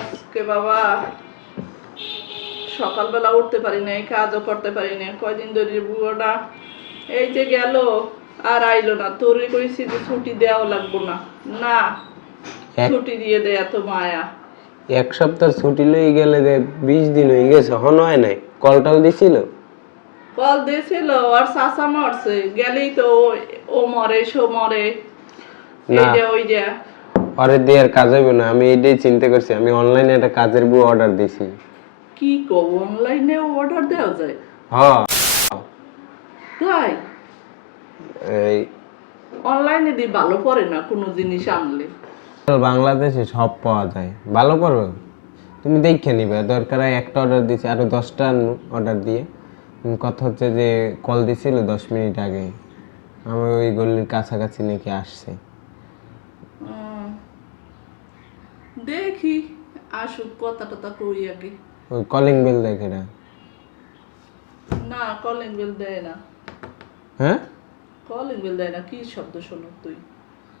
আজকে বাবা সকালবেলা উঠতে পারি না কাজও করতে পারি না কয়দিন ধরে বুড়োটা এই যে গেল আর আইলো না। তোরে কইছি যে ছুটি দেওয়া লাগবো না। না ছুটি দিয়ে দে এত মায়া। এক সপ্তাহ ছুটি লই গেলে যে বিশ দিন হয়ে গেছে হন হয় নাই? কল টল দিছিল? কল দিয়েছিল আর চাচা মরছে গেলেই তো ও- মরে সো মরে। না। এই যে ওই যে পরে দিয়ে আর কাজ হইব না। আমি এইটাই চিন্তা করছি আমি অনলাইনে একটা কাজের বই অর্ডার দিছি। কি কো অনলাইনে অর্ডার দেওয়া যায়? হ তাই? এই অনলাইনে দিয়ে ভালো পড়ে না কোনো জিনিস আনলে? বাংলাদেশে সব পাওয়া যায়। ভালো করবে তুমি দেখে নিবে দরকার হয় একটা অর্ডার দিছি আরও দশটা অর্ডার দিয়ে। কথা হচ্ছে যে কল দিছিল দশ মিনিট আগে। আমার ওই গলির কাছাকাছি নাকি আসছে। দেখি আসুক কথা টথা কই আগে। ওই কলিং বেল দেখে না। না কলিং বেল দেয় না। হ্যাঁ? কলিং বেল দেয় না কি শব্দ শোনো তুই?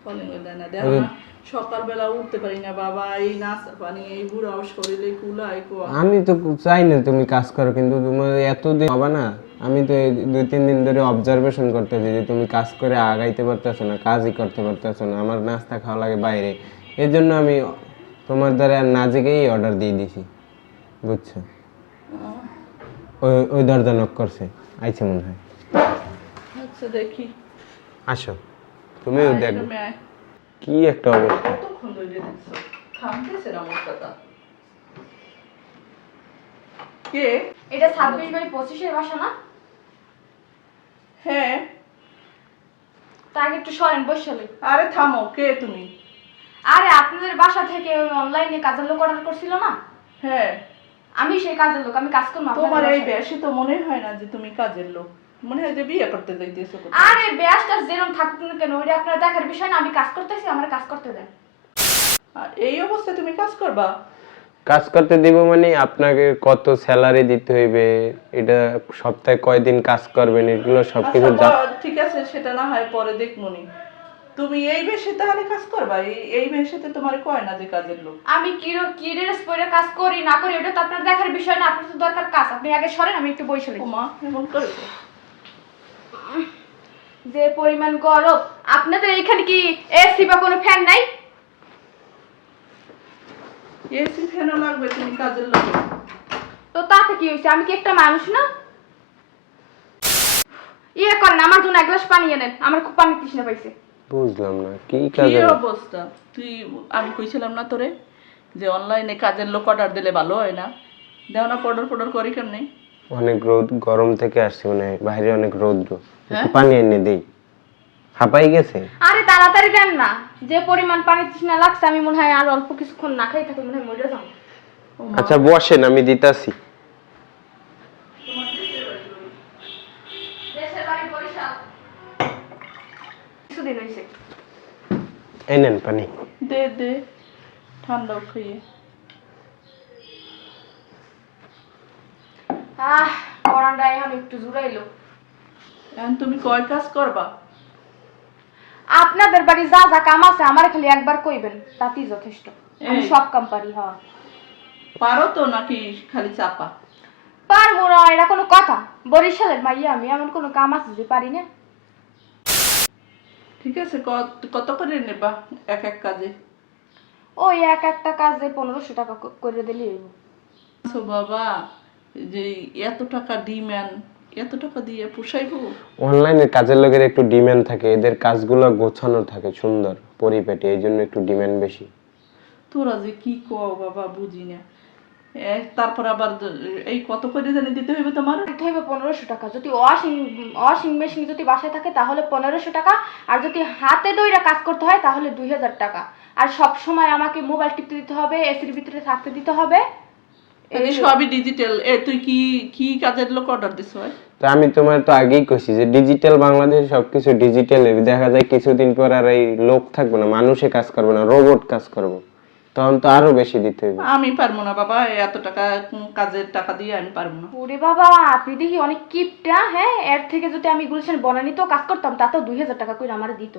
কলিং বেল দেয় না দেখ না সকালবেলা উঠতে পারি না বাবা এই পানি এই বুড়া শরীরে কুলাই কোয়া আমি তো চাই না তুমি কাজ করো কিন্তু তোমার এতদিন হবে না আমি তো দুই তিন দিন ধরে অবজারভেশন করতেছি যে তুমি কাজ করে আগাইতে পারতেছো না কাজই করতে পারতেছো না আমার নাস্তা খাওয়া লাগে বাইরে। এর জন্য আমি তোমার দ্বারা আর না জেগেই অর্ডার দিয়ে দিছি বুঝছ? ওই ওই দরজা নক করছে আইছে মনে হয়। আচ্ছা দেখি। আসো তুমিও দেখো। তুমি কি একটা অবস্থা। কে? এটা ছাব্বিশ বাই পঁচিশের বাসা না? হ্যাঁ। তা আগে একটু সরেন বসলে আরে থামো কে তুমি? আরে আপনাদের বাসা থেকে ওই অনলাইনে কাজের লোক অর্ডার করছিল না? হ্যাঁ। আমি সেই কাজের লোক আমি কাজ করব আপনাদের তোমার এই। বেশি তো মনে হয় না যে তুমি কাজের লোক। মনে হয় যে বিয়ে করতে যাইতেছো আরে ব্যাসটা যেরকম থাকুক না কেন ওইটা আপনারা দেখার বিষয় না আমি কাজ করতেছি আমার কাজ করতে দেন এই অবস্থায় তুমি কাজ করবা? কাজ করতে দিব মানে আপনাকে কত স্যালারি দিতে হইবে এটা সপ্তাহে কয়দিন কাজ করবেন এগুলো সবকিছু আচ্ছা, যা- ঠিক আছে সেটা না হয় পরে দেখমনি। তুমি এই বেশে তাহলে কাজ করবা এই বেশেতে তোমার কয় না যে কাজের লোক? আমি কি কি ড্রেস পরে কাজ করি না করি ওটা তো আপনার দেখার বিষয় না আপনার তো দরকার কাজ। আপনি আগে সরেন আমি একটু বসে ও মা এমন করে যে পরিমাণ গরম আপনাদের এইখানে কি এসি বা কোনো ফ্যান নাই? এসি ফ্যানও লাগবে তুমি কাজের লোক। তো তাতে কি হয়েছে? আমি কি একটা মানুষ না? ইয়ে করেন আমার জন্য এক গ্লাস পানি এনেন আমার খুব পানি তৃষ্ণা পাইছে। বুঝলাম না কি কি কাজ অবস্থা? তুই আমি কইছিলাম না তোরে যে অনলাইনে কাজের লোক অর্ডার দিলে ভালো হয় না। দেও না পডর পডর করি কেমনি? অনেক রোদ গরম থেকে আসছে মানে বাইরে অনেক রৌদ্র। একটু হ্যাঁ? পানি এনে দেই। হাঁপাই গেছে? আরে তাড়াতাড়ি দেন না। যে পরিমাণ পানি তৃষ্ণা লাগছে আমি মনে হয় আর অল্প কিছুক্ষণ না খাই থাকি মনে হয় মরে যাব। আচ্ছা বসেন আমি দিতাছি দেশের বাড়ি বরিশাল কিছুদিন হয়েছে এই নেন পানি। দে দে ঠান্ডা খাইয়ে। আহ পরানটাই আমি একটু জুড়াইলো। এখন তুমি কয় কাজ করবা? আপনাদের বাড়ি যা যা কাম আছে আমার খালি একবার কইবেন তাতেই যথেষ্ট। আমি। সব কাম পারি হ্যাঁ। পারো তো নাকি খালি চাপা? পারব না এটা কোনো কথা। বরিশালের মাইয়া আমি এমন কোনো কাম আছে যে পারি না। ঠিক আছে কত কত করে নেবা এক এক কাজে? ওই এক একটা কাজে পনেরোশো টাকা করে দিলে হইব। আচ্ছা বাবা যে এত টাকা ডিম্যান এত টাকা দিয়ে পোষাইবো? অনলাইনে কাজের লোকের একটু ডিমান্ড থাকে এদের কাজগুলো গোছানো থাকে সুন্দর পরিপাটি এই জন্য একটু ডিমান্ড বেশি। তোরা যে কি কও বাবা বুঝি না তারপর আবার এই কত করে জানি দিতে হইবে তোমার? দিতে হইবে পনেরোশো টাকা। যদি ওয়াশিং ওয়াশিং মেশিন যদি বাসায় থাকে তাহলে পনেরোশো টাকা। আর যদি হাতে দইরা কাজ করতে হয় তাহলে দুই হাজার টাকা। আর সব সময় আমাকে মোবাইল টিপতে দিতে হবে এসির ভিতরে থাকতে দিতে হবে। এই সবই ডিজিটাল এ তুই কি কি কাজের লোক অর্ডার দিছ? তো আমি তোমার তো আগেই কইছি যে ডিজিটাল বাংলাদেশ সবকিছু ডিজিটাল দেখা যায় কিছুদিন পর আর এই লোক থাকবে না মানুষে কাজ করবে না রোবট কাজ করবে। তখন তো আরও বেশি দিতে হবে। আমি পারব না বাবা এত টাকা কাজের টাকা দিয়ে আমি পারব না। ওরে বাবা আপনি দেখি অনেক কিপটা হ্যাঁ এর থেকে যদি আমি গুলশান বনানিতেও কাজ করতাম তাতেও দুই হাজার টাকা করে আমার দিত।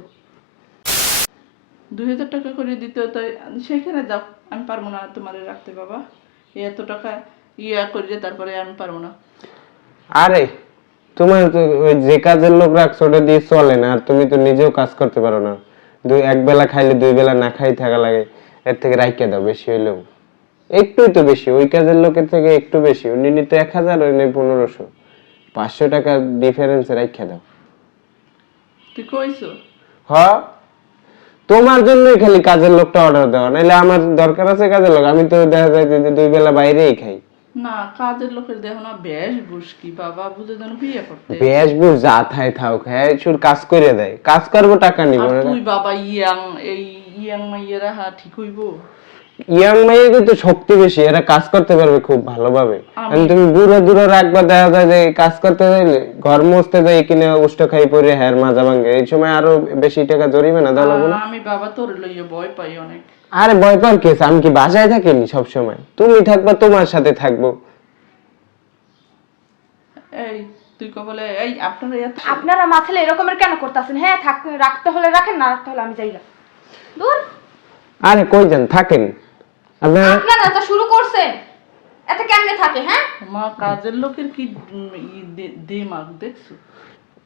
দুই হাজার টাকা করে দিতে হতো সেখানে যাও আমি পারব না তোমার রাখতে বাবা। এত টাকা ইয়া করে তারপরে আমি পারব না। আরে তোমার তো যে কাজের লোক রাখছো ওটা দিয়ে চলে না আর তুমি তো নিজেও কাজ করতে পারো না। দুই এক বেলা খাইলে দুই বেলা না খাই থাকা লাগে। এর থেকে রাইখে দাও বেশি হইলেও। একটুই তো বেশি ওই কাজের লোকের থেকে একটু বেশি। উনি নিতে এক হাজার ওই নেই পনেরোশো। পাঁচশো টাকার ডিফারেন্স রাইখে দাও। তুই কইছো? তোমার জন্যই খালি কাজের লোকটা অর্ডার দেওয়া নাহলে আমার দরকার আছে কাজের লোক। আমি তো দেখা যায় যে দুই বেলা বাইরেই খাই। না কাজের লোকের দেখো না বেশ বুস কি বাবা বুঝে যেন বিয়ে করতে। বেশ বুঝ যা থাই থাও খায় শুধু কাজ করে দেয়। কাজ করব টাকা নিব না? তুই বাবা ইয়াং এই ইয়াং মাইয়েরা হা ঠিক হইবো ইয়াং মেয়ে কিন্তু শক্তি বেশি এরা কাজ করতে পারবে খুব ভালোভাবে। আমি- আর তুমি দূরে দূরে রাখবা দেখা যায় যে কাজ করতে যাইলে ঘর মুছতে যাই কিনে উষ্ঠ খাই পরে হ্যার মাজা ভাঙে এই সময় আরও বেশি টাকা জরিবে না দাও আর আমি বাবা তোর লইয়ে ভয় পাই অনেক। আরে ভয় পাওয়ার কেস আমি কি বাসায় থাকিনি সব সময় তুমি থাকবা তোমার সাথে থাকব। এই তুই কবলে এই আপনারা আপনারা মাথালে এরকমের কেন করতেছেন? হ্যাঁ থাক রাখতে হলে রাখেন না রাখতে হলে আমি যাই না আরে কই যান থাকেন। আপনারা তো শুরু করছেন। এত কেমনে থাকে হ্যাঁ? মা কাজের লোকের কি দে- দিমাগ দেখছ?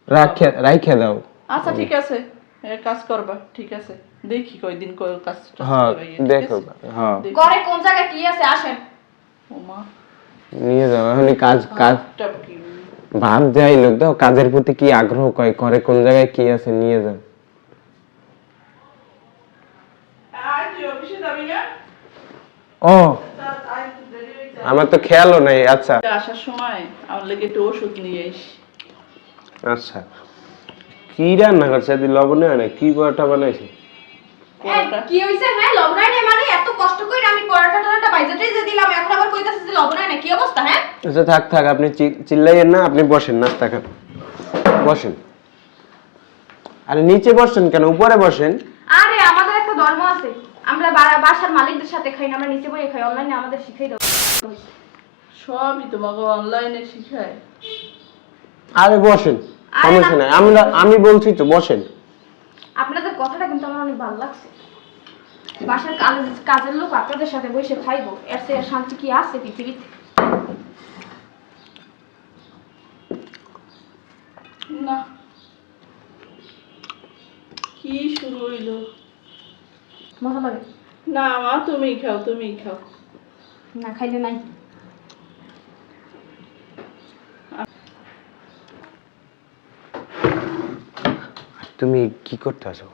রাখে রাইখে দাও। আচ্ছা ঠিক আছে। কাজ করবা ঠিক আছে। দেখি কয়দিন কয় কাজ হ্যাঁ দেখো হ্যাঁ। ঘরে কোন জায়গায় কি আছে আসেন। ও মা। নিয়ে যাও এখন কাজ কাজ ভাব যাই লোক দাও কাজের প্রতি কি আগ্রহ কয় করে কোন জায়গায় কি আছে নিয়ে যাও আয় তুই অফিসে যাবি না ও। আমার তো খেয়ালও নাই আচ্ছা। আসার সময় আমার লেগে একটু ওষুধ নিয়ে আইস। আচ্ছা। কি রান্না করছে? লবণে হয় কি পরোটা বানাইছে? কি হইছে হ্যাঁ মানে? এত কষ্ট করে আমি পরোটা টরোটা বাইজাটাই যে দিলাম এখন আবার কইতাছে যে লবণাই না কি অবস্থা হ্যাঁ? আচ্ছা থাক থাক আপনি চিল্লাইয়েন না আপনি বসেন নাস্তা খান। বসেন। আরে নিচে বসেন কেন? উপরে বসেন। আরে আমাদের একটা ধর্ম আছে। আমরা বাসার মালিকদের সাথে খাই না আমরা নিচে বইয়ে খাই অনলাইনে আমাদের শিখাই দাও। সবই তোমাকে অনলাইনে শিখায়। আরে বসেন। সমস্যা নাই। আমরা আমি বলছি তো বসেন। আপনাদের কথাটা কিন্তু আমার অনেক ভালো লাগছে। বাসার কাজের লোক আপনাদের সাথে বসে খাইবো এর চেয়ে শান্তি কি আছে পৃথিবীতে না কি শুরু হইল মজা লাগে না মা তুমি খাও তুমি খাও। না খাইলে নাই। তুমি কি করতে আসো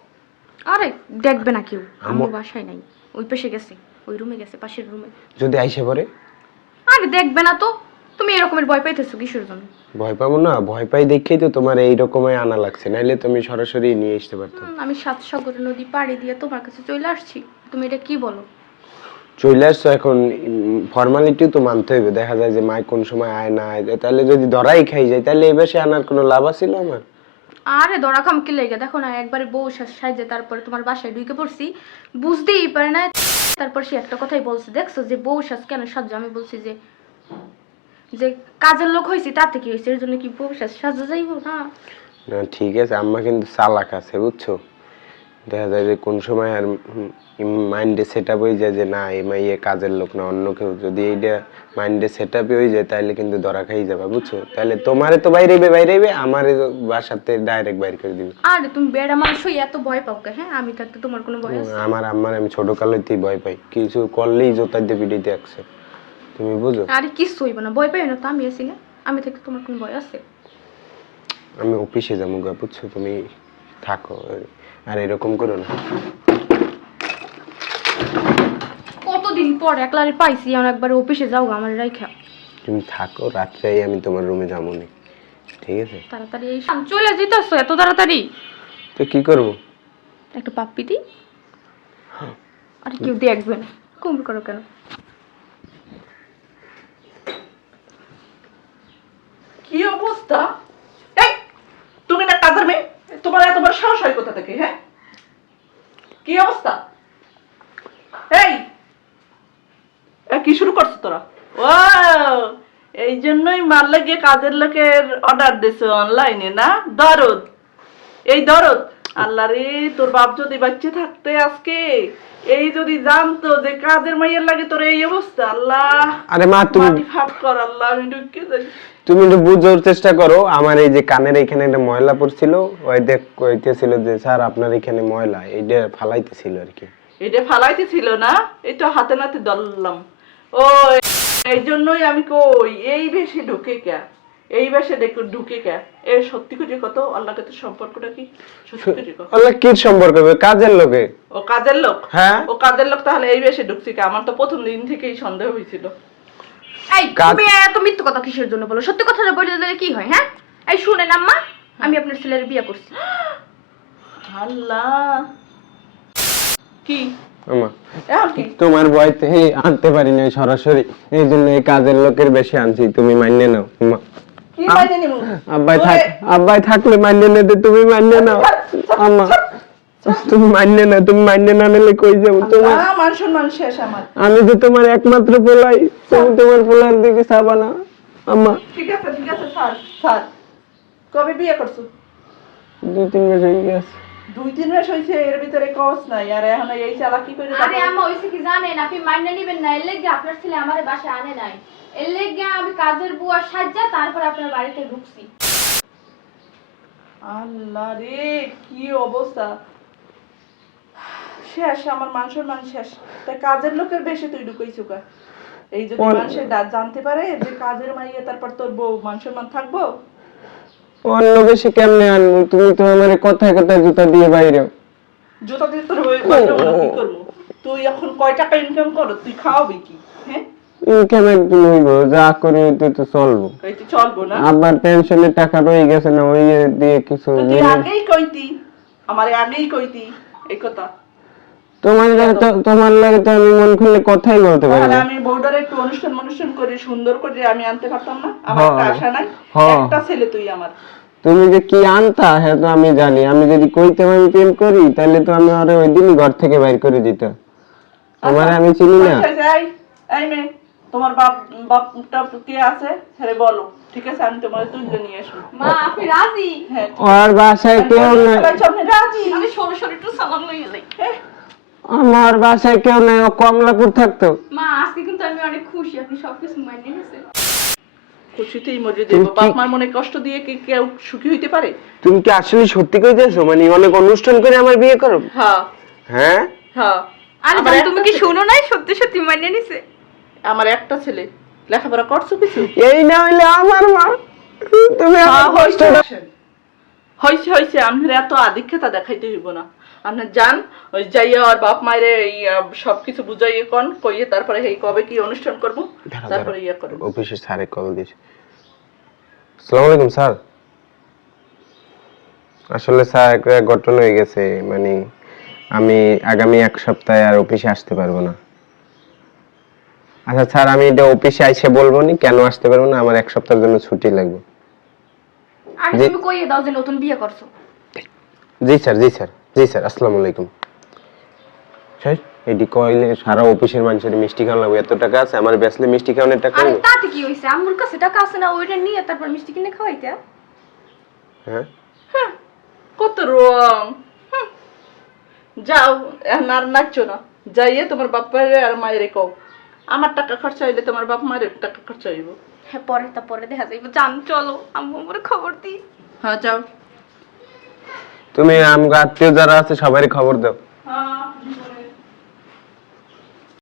আরে দেখবে না কেউ। আমার বাসায় নাই। ওই পাশে গেছে ওই রুমে গেছে পাশের রুমে যদি আইসে পরে আরে দেখবে না তো। তুমি এরকমের ভয় পাইতেছো কিসের জন্য? ভয় পাবো না ভয় পাই দেখেই তো তোমার এই রকমই আনা লাগছে। নাইলে তুমি সরাসরি নিয়ে আসতে পারতো। আমি সাত সাগর নদী পাড়ি দিয়ে তোমার কাছে চলে আসছি। তুমি এটা কি বলো? চলে আসছো এখন ফর্মালিটিও তো মানতে হইবে। দেখা যায় যে মায় কোন সময় আয় না আয় তাহলে যদি ধরাই খাই যায় তাহলে এই বেশি আনার কোনো লাভ আছিল আমার? আরে দরা খাম কি লেগে দেখো না একবারে বউ সাজে তারপরে তোমার বাসায় ঢুকে পড়ছি। বুঝতেই পারে না তারপর সে একটা কথাই বলছে দেখছ? যে বউ সাজ কেন সাজো? আমি বলছি যে যে কাজের লোক হয়েছি তাতে কি হয়েছে এর জন্য কি বউ সাজ সাজা যাইবো? না। না ঠিক আছে আম্মা কিন্তু চালাক আছে বুঝছ? দেখা যায় যে কোন সময় আর মাইন্ডে সেট আপ হয়ে যায় যে না এই মাইয়ে কাজের লোক না অন্য কেউ। যদি এইটা মাইন্ডে সেট আপ হয়ে যায় তাহলে কিন্তু ধরা খাই যাবে বুঝছ? তাহলে তোমারে তো বাইরেবে বাইরেবে আমারে তো বাসাতে ডাইরেক্ট বাইর করে দিবে। আরে তুমি বেড়া মানুষ হয়ে এত ভয় পাও কে? হ্যাঁ আমি থাকতে তোমার কোনো ভয় আছে? আমার আম্মার আমি ছোট কালেতেই ভয় পাই। কিছু করলেই জোতা দিয়ে পিটিতে আসছে। তুমি বুঝো? আরে কিচ্ছু হইব না ভয় পাই না তো আমি আছি না। আমি থাকতে তোমার কোনো ভয় আছে? আমি অফিসে যাব গা বুঝছ? তুমি থাকো। আর এরকম করো না। কতদিন পর একলারে পাইছি আমার একবার অফিসে যাও আমার রাইখা। তুমি থাকো রাত্রে আমি তোমার রুমে যাব নি। ঠিক আছে? তাড়াতাড়ি এই চলে যেতেছো এত তাড়াতাড়ি? তো কি করব? একটা পাপ্পি দি। আরে কেউ দেখবে না। কুমড় করো কেন? কি অবস্থা এই তুমি না কাজের মেয়ে তোমার এত বড় সাহস হয় কোথা থেকে হ্যাঁ? কি অবস্থা? এই! কি শুরু করছ তোরা? ও এই জন্যই মারলে গিয়ে কাজের লোকের অর্ডার দিছো অনলাইনে না? দরদ। এই দরদ। আল্লাহ রে তোর বাপ যদি বাচ্চা থাকতে আজকে এই যদি জানতো যে কাজের মাইয়ের লাগে তোর এই অবস্থা আল্লাহ। আরে মা তুমি মাটি কর আল্লাহ আমি ঢুকে যাই। তুমি একটু বুঝার চেষ্টা করো আমার এই যে কানের এখানে একটা ময়লা পড়ছিল ওই দেখ কইতেছিল যে স্যার আপনার এখানে ময়লা। এইটা ফালাইতেছিল আর কি। এটা ফালাইতে ছিল না এই তো হাতে নাতে দললাম ও এই জন্যই আমি কই এই বেশি ঢুকে কে? এই বেশে দেখো ঢুকে কে? এ সত্যি করে কত? কাছে সম্পর্কটা কি? সত্যি করে কত? আল্লাহ কি সম্পর্ক হবে? কাজের লোকে। ও কাজের লোক? হ্যাঁ। ও কাজের লোক তাহলে এই বেশে ঢুকছি কে? আমার তো প্রথম দিন থেকেই সন্দেহ হয়েছিল। এই তুমি এত মিথ্যে কথা কিসের জন্য বলো? সত্যি কথাটা বলে দিলে কি হয় হ্যাঁ? এই শুনেন আম্মা আমি আপনার ছেলের বিয়ে করছি। আল্লাহ। কি? তোমার ভয়তে আনতে পারি না সরাসরি। এই জন্য এই কাজের লোকের বেশি আনছি তুমি মান্য নাও আব্বাই থাক আব্বাই থাকলে মান্য নিতে তুমি মান্য নাও। আমা তুমি মান্য না তুমি মান্য না নিলে কই যাব? তোমার মান সম্মান শেষ আমার। আমি তো তোমার একমাত্র পোলাই তুমি তোমার পোলার দিকে চাবা না। আম্মা ঠিক আছে ঠিক আছে স্যার স্যার কবে বিয়ে করছ? দুই তিন মাস হয়ে গেছে। দুই তিন মাস হয়েছে এর ভিতরে কস নাই। আর এখন এই চালাকি করে আরে আম্মা ওইসে কি জানেন? আপনি মাইনে নিবেন না এর লেগে আপনার ছেলে আমার বাসায় আনে নাই। এর লেগে আমি কাজের বুয়া সাজ্জা তারপর আপনার বাড়িতে ঢুকছি। আল্লাহ রে কি অবস্থা? শেষ আমার মান সম্মান শেষ। তাই কাজের লোকের বেশি তুই ঢুকাইছো কা? এই যদি মানুষের দাঁত জানতে পারে যে কাজের মাইয়া তারপর তোর বউ মান সম্মান থাকব? অন্য বেশি কেমনে আনব? তুমি তো আমার কথায় কথায় জুতা দিয়ে বাইরে জুতা দিয়ে তোর বাইরে কি করব? তুই এখন কয় টাকা ইনকাম করো? তুই খাওয়াবি কি? হ্যাঁ? ইনকাম একদিন হইব যা করি ওইতে তো চলবো। চলবো না। আবার পেনশনের টাকা রয়ে গেছে না ওই দিয়ে কিছু আগেই কইতি আমার আগেই কইতি এই কথা। তোমার লাগে তো তোমার লাগে তো আমি মন খুললে কথাই বলতে পারি না। আমি একটু অনুষ্ঠান অনুষ্ঠান করে সুন্দর করে আমি আনতে পারতাম না? আমার একটা হ্যাঁ। আশা নাই। হ্যাঁ। একটা ছেলে তুই আমার। তুমি যে কি আনতা হ্যাঁ তো আমি জানি। আমি যদি কইতে আমি প্রেম করি তাহলে তো আমি আরে ওই দিনই ঘর থেকে বাইর করে দিত তোমার আমি চিনি না। আচ্ছা, আচ্ছা, এই এই মেয়ে। তোমার বাপ বাপটা কে আছে হ্যাঁ বলো। ঠিক আছে? আমি তোমার তুলে নিয়ে আসব। মা আপনি রাজি? হ্যাঁ ওর বাসায় কেউ নাই। রাজি? আমি সরু সরু একটু সালাম লইয়ে লই হ্যাঁ, আমার বাসায় কেউ নাই ও কমলাপুর থাকতো। মা আজকে কিন্তু আমি অনেক খুশি আপনি সবকিছু মাইনে নিয়েছেন। খুশিতেই মরে তুমি দেবো বাপ মার মনে কষ্ট দিয়ে কি কেউ সুখী হইতে পারে? তুমি কি আসলে সত্যি কইতেছো? মানে অনেক অনুষ্ঠান করে আমার বিয়ে করো? হ্যাঁ। হ্যাঁ? হ্যাঁ। আরে তুমি কি। শুনো নাই? সত্যি সত্যি মাইনে নিছে। আমার একটা ছেলে। লেখাপড়া করছ কিছু? এই না হইলে আমার মা তুমি আমার কষ্টটা হয়েছে। হয়েছে আপনার এত আধিক্যতা দেখাইতে হইব না। আপনার যান ওই যাইয়া আর বাপ মায়ের এই সবকিছু বুঝাইয়ে কন কইয়ে তারপরে এই কবে কি অনুষ্ঠান করব? তারপরে ইয়ে করব। অফিসের স্যারে কল দিয়েছে। আসসালামু আলাইকুম স্যার। আসলে স্যার একটা ঘটনা হয়ে গেছে। মানে আমি আগামী এক সপ্তাহে আর অফিসে আসতে পারব না। আচ্ছা স্যার আমি এটা অফিসে আইসে বলব নি কেন আসতে পারব না? আমার এক সপ্তাহের জন্য ছুটি লাগবে। আরে তুমি কইয়ে দাও যে নতুন বিয়ে করছ। জি স্যার জি স্যার জি স্যার আসসালামু আলাইকুম। স্যার এটি কইলে সারা অফিসের মানুষের মিষ্টি খাওয়ান লাগবে এত টাকা আছে আমার বেসলে মিষ্টি খাওয়ানোর টাকা আরে তাতে কি হইছে? আম্মুর কাছে টাকা আছে না ওইটা নিয়ে তারপর মিষ্টি কিনে খাওয়াইতে? হ্যাঁ? কত রং। যাও আর নাচছো না। যাইয়ে তোমার বাপের আর মায়ের কও। আমার টাকা খরচা হইলে তোমার বাপ মায়ের টাকা খরচা হইব। হ্যাঁ পরে তা পরে দেখা যাইব। জান চলো আম্মু আমার খবর দি হ্যাঁ যাও। তুমি আমগো আত্মীয় যারা আছে সবারই খবর দাও। হ্যাঁ